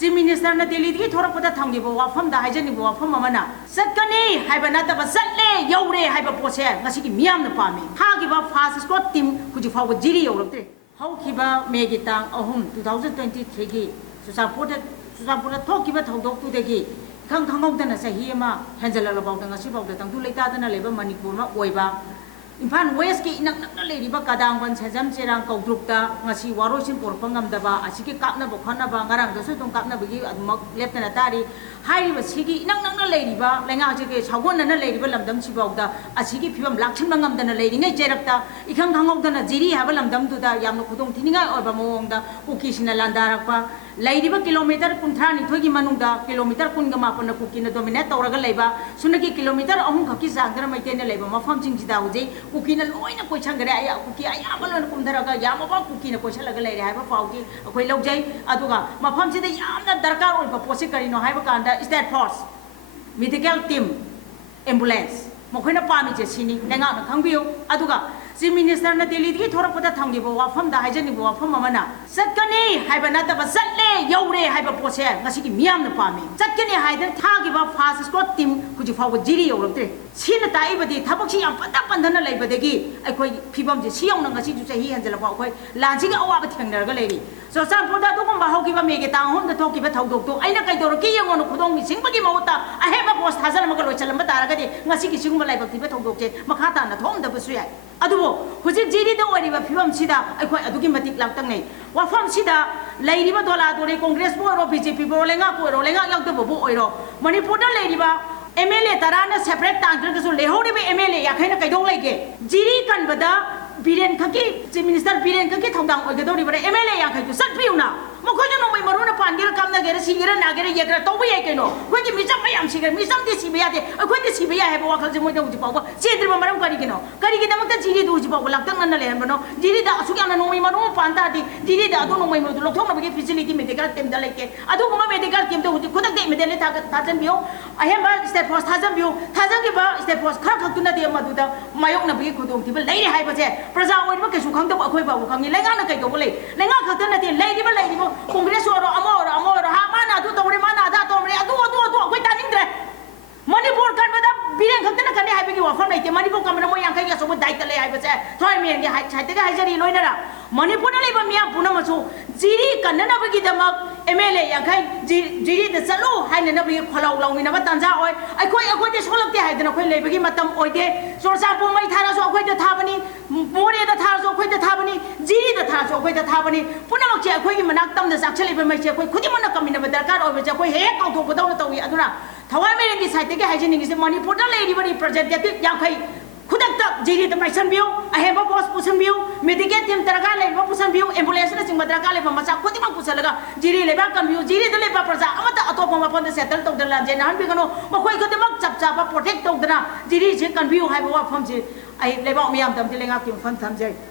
chief minister ने दिल्ली की थोरपदा थंगिबो वाफम दा हाइजनिबो वाफम अमना सत्कनी हाइबा नतबा सत्ले यौरे हाइबा पोसे ngasi ki miyam na pami hagiba fast squad team kuji fawo jiri yauraktre haukiba megi tang ahum 2023 gi susapura thokiba thodok tu degi khang khangok sahi ama hanjala labaw da ngasi baw da tang tu leita dana leba manipur ma oiba Impan West ki inak nak lady ba kadang ban sajam cerang kau grupta ngasi warosin por pangam daba asiki kapna bokhana ba ngarang dosu tong kapna bagi admak lepna tari hai ba sigi inak nak lady ba lenga jike sagon na lady ba lamdam sibau da asiki phibam lakchin bangam dana lady ngai jerakta ikhang khangok dana jiri ha ba lamdam tu da yamno khudong thininga or ba mong da ukisina landarak pa lady ba kilometer kunthra ni thogi manung da kilometer kun ga mapana kukina dominate toraga leiba sunaki kilometer ahum khaki sangdara maitene leiba mafam jingjida huje Kuki na loina koi changare aya kuki aya balon kumdaraga yamaba kuki na koisha laga leire haiba fauki akoi logjai aduga mafam sida yamna darkar oiba posi karino haiba kanda state force medical team ambulance mokoina pami je sini lenga na khangbiu aduga Chief Minister na Delhi ki thorakpada thangibo wafam da haijanibo wafam amana satkani haiba nataba satle yaure haiba pose ngasi ki miyam na pami satkani haidan thagiba fast squad team kuji fawo jiri yauraktre sina taibadi thabaksi yam pata pandana leibadagi aikoi phibam je siyong na ngasi ju sahi hanjala fa akoi lanji ga awa ba thengnaraga leiri so san poda do gum ba hogiba mege tang hom da thokiba thaudok to aina kai dor ki yangon khudong mi singbagi mauta aheba post hazal maga loichalam ba taragadi ngasi ki singuma laibak tiba thaudok je makha ta na thom da bu suyai adubo hujik jiri da wariba phibam sida aikoi adugi matik langtang nei wafam sida leiriba dola dore congress bo ro bjp bo lenga yakdo bo oiro manipur da leiriba MLA tarana separate tangkar kaso lehori be MLA yakai na kaidong lagi jiri kan bada biren kaki Chief Minister biren kaki thongdang oigadori bada MLA yakai tu sat piuna mukhojo no mai maruna pangira kamna gere singira nagere yagra to bi yake no koi ki misam mai am sigar misam de sibiya de koi de sibiya he bo wakal je moi da uji pawa cedri ba maram kari kino kari ki damak ta jiri du uji pawa laktang nan le bano jiri da asu kyana no mai maruma panta di jiri da adu no mai no du lokthong na bagi facility medical team da leke adu kuma medical team to uji kodak de medele ta jan bio ahem ba state force ta jan bio ta jan ki ba state force khar khak tu na de ma du da mayok na bagi khodong ti ba lai hai ba je praja oi ba ke su khang da akhoi ba khang ni lenga na kai do le lenga khak ta na de lai di ba Congress oro amor ha mana tu tore mana da tore adu koi taning dre Manipur kan bada bireng khakta na kan hai bagi wafam nei te Manipur kan mo yang kai ga so dai tale hai ba che thoi mi ngi hai chai te ga hai jari loina ra Manipur na leba miya puna masu jiri kan na bagi damak MLA yang kai jiri de salu hai na bagi kholau lau ni na ba tanja oi akoi de solak te hai de na khoi lei bagi matam oi de sorsa pu mai thara so akoi de thabani more da thara so akoi de thabani jiri da thara so akoi de thabani puna mak che akoi gi manak tam da sakchali ba mai che akoi khudi mana kamina ba darkar oi ba che akoi he kau tho ba daw na tawi aduna thawai mai ngi sai te ga hai jini ngi se Manipur da lei ri bari representative yang kai Kudak tak jiri da maisan biu aheba boss pusan biu medical team taraga le ba pusan biu ambulance na sing madraka le ba masa khoti mang pusalaga jiri le ba kan biu jiri da le ba praja amata atop ma pon da settle tok da la je nan bi kano ma khoi khoti mak chap chap protect tok da jiri je kan biu hai ba fam je ai le ba miyam tam te lenga kim fan tham je